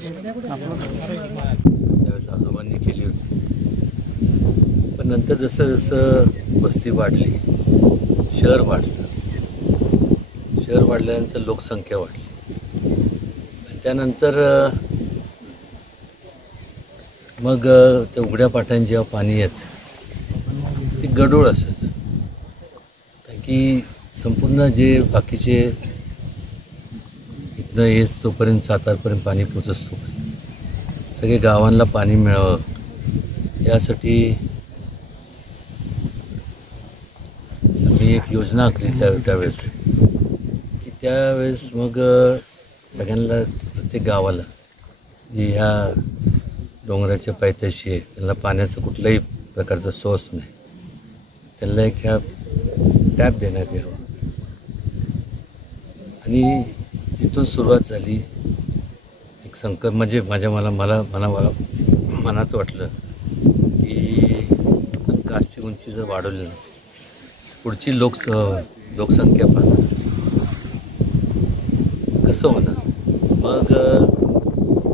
त्यावेळेस आजोबांनी केली होती. पण नंतर जसं जसं वस्ती वाढली, शहर वाढलं, शहर वाढल्यानंतर लोकसंख्या वाढली, त्यानंतर मग त्या उघड्या पाटाने जेव्हा पाणी यायचं ते गढूळ असायचं. कारण की संपूर्ण जे बाकीचे इथनं येत तोपर्यंत सातारपर्यंत पाणी पोचत तोपर्यंत सगळे गावांना पाणी मिळावं यासाठी आम्ही एक योजना आखली त्यावेळेस की त्यावेळेस मग सगळ्यांना प्रत्येक गावाला जे ह्या डोंगराच्या पायथ्याशी आहे त्यांना पाण्याचा कुठल्याही प्रकारचा सोर्स नाही, त्यांना एक ह्या टॅप देण्यात यावं. आणि तिथून सुरुवात झाली. एक संकल्प म्हणजे मला मनात वाटलं की कासची उंची जर वाढवली ना पुढची लोकसंख्या पाहता कसं होणार. मग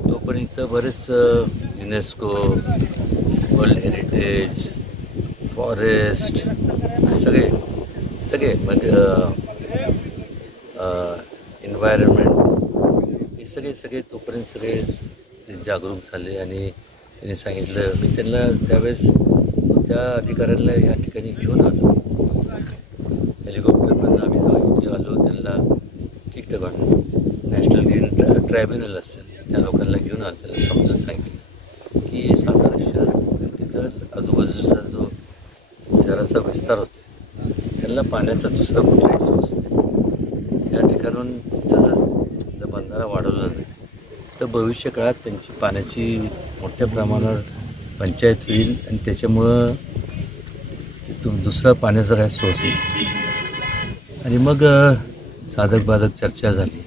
तोपर्यंत बरेच युनेस्को, वर्ल्ड हेरिटेज, फॉरेस्ट सगळे मग एन्व्हायरमेंट हे सगळे तोपर्यंत सगळे जागरूक झाले. आणि त्यांनी सांगितलं, मी त्यांना त्यावेळेस त्या अधिकाऱ्यांना या ठिकाणी घेऊन आलो, हेलिकॉप्टरमधून आम्ही जेव्हा इथे आलो त्यांना ठिकठिकाण नॅशनल ग्रीन ट्रायब्युनल असेल त्या लोकांना घेऊन आलो. त्यांना समजून सांगितलं की सातारा शहर तिथं आजूबाजूचा जो शहराचा विस्तार होतो त्यांना पाण्याचा दुसरा कुठलाही सोर्स नाही. या ठिकाणून जर बंधारा वाढवला नाही तर भविष्य काळात त्यांची पाण्याची मोठ्या प्रमाणावर पंचायत होईल आणि त्याच्यामुळं तिथून दुसरा पाण्याचा काय सोर्स येईल. आणि मग साधक बाधक चर्चा झाली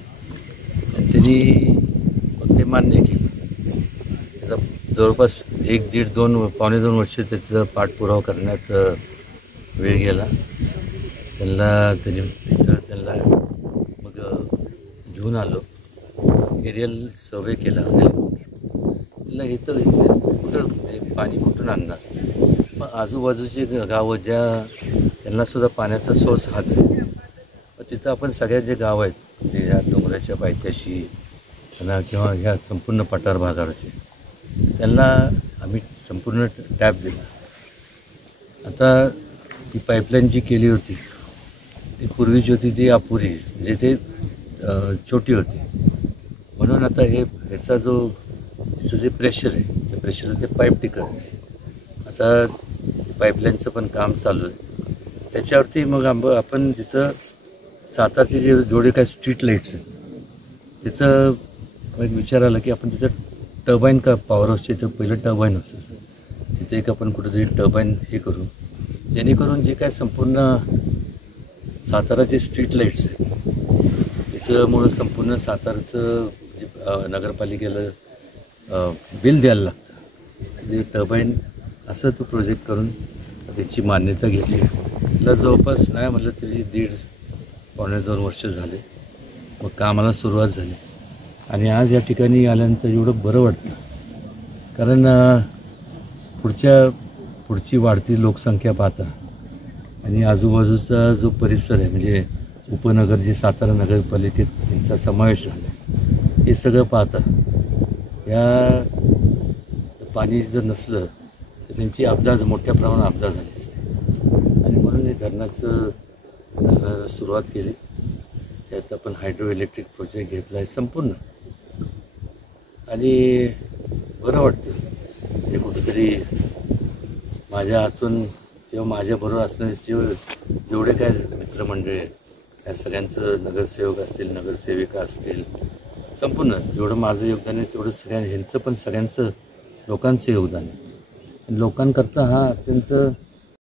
आणि त्यांनी मग ते मान्य केलं. त्याचा जवळपास 1-1.5-2 पावणे 2 वर्ष त्याचा पाठपुरावा करण्यात वेळ गेला. त्यांना मग घेऊन आलो, एरियल सर्वे केला. त्याला इथं कुठं पाणी कुठून आणणार. मग आजूबाजूचे गावं ज्या त्यांनासुद्धा पाण्याचा सोर्स हाच आहे. मग तिथं आपण सगळ्या जे गावं आहेत जे ह्या डोंगराच्या पायथ्याशी किंवा ह्या संपूर्ण पठार भागावरचे त्यांना आम्ही संपूर्ण टॅप दिला. आता ती पाईपलाईन जी केली होती ती पूर्वीची होती ती अपुरी, म्हणजे ते छोटी होती. म्हणून आता ह्याचा जे प्रेशर आहे त्या प्रेशरवर ते पाईप टिकत नाही. आता पाईपलाईनचं पण काम चालू आहे. त्याच्यावरती मग आपण तिथं सातारचे जेवढे काही स्ट्रीट लाईट्स आहेत त्याचं एक विचार आला की आपण तिथं टर्बाईन का पॉवर हाऊसचे तर पहिलं टर्बाईन हाऊस तिथे एक आपण कुठेतरी टर्बाईन हे करू जेणेकरून जे काय संपूर्ण साताराचे स्ट्रीट लाईट्स आहेत त्याच्यामुळं संपूर्ण सातारचं जे नगरपालिकेला बिल द्यायला लागतं. जे टर्बाईन असं तो प्रोजेक्ट करून त्याची मान्यता घेतली. त्याला जवळपास नाही म्हटलं तरी 1.5-2 वर्ष झाले. मग कामाला सुरुवात झाली आणि आज या ठिकाणी आल्यानंतर एवढं बरं वाटतं. कारण पुढची वाढती लोकसंख्या पाहता आणि आजूबाजूचा जो परिसर आहे म्हणजे उपनगर जे सातारा नगरपालिकेत त्यांचा समावेश झाला हे सगळं पाहता या पाणी जर नसलं तर त्यांची मोठ्या प्रमाणात आपदा झाली असते. आणि म्हणून हे धरणाला सुरुवात केली. त्यात आपण हायड्रो इलेक्ट्रिक प्रोजेक्ट घेतला आहे संपूर्ण. आणि बरं वाटतं म्हणजे कुठेतरी माझ्या हातून किंवा माझ्याबरोबर असणारे जेवढे काय मित्रमंडळी आहेत त्या सगळ्यांचं नगरसेवक असतील नगरसेविका असतील संपूर्ण जेवढं माझं योगदान आहे तेवढं ह्यांचं पण सगळ्यांचं लोकांचं योगदान आहे. लोकांकरता हा अत्यंत